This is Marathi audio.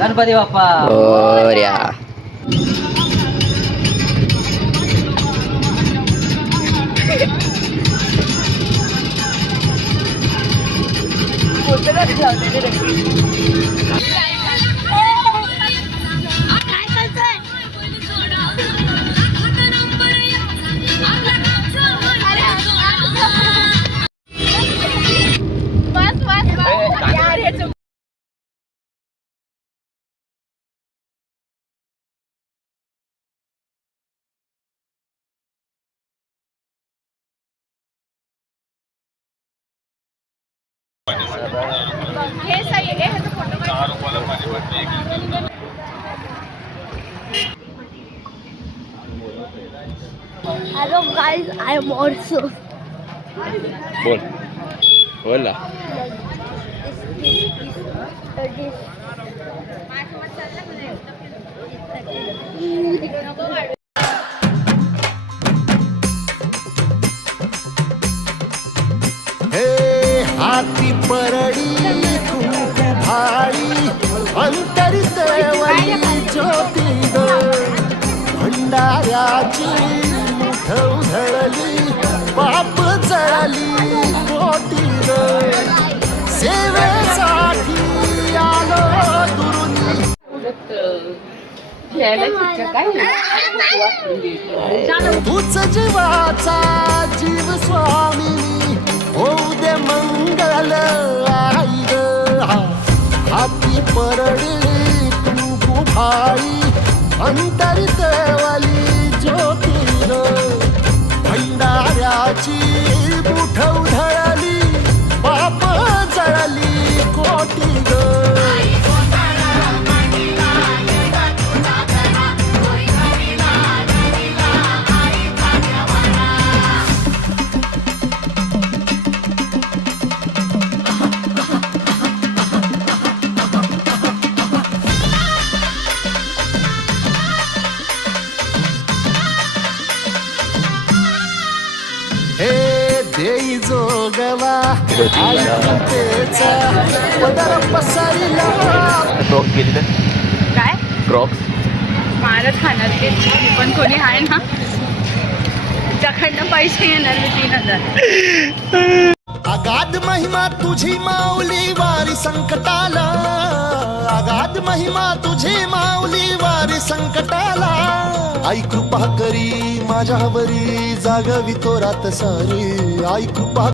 Ganpati Bappa Morya. Hello guys, I am also. बोल ना. हे हाती परडी कुंकू भाळी अंतरित वली ज्योती ग भंडाऱ्याची मुठ उधळली पाप जळली कोटी ग सेवेसाठी आलो दुरुनी. तूच जीवाचा जीव स्वामिनी होऊ दे मंगल आई ग. हाती परडी कुंकू भाई अंतरित वाली ज्योती ग भंडाऱ्याची मुठ उधळली पाप जळली कोटी ग. हे देई जोगवा आईचा पदर पसरला. क्रॉक्स केली काय क्रॉक्स मारत खाणार ते पण कोणी आहे ना त्याकडनं पैसे घेणार मी 3000. अगाध महिमा तुझी माऊली वारी संकटाला. अगाध महिमा तुझी माऊली वारी संकटाला. आई कृपा करी माझ्यावरी जागवी तो रात सारी. आई कृपा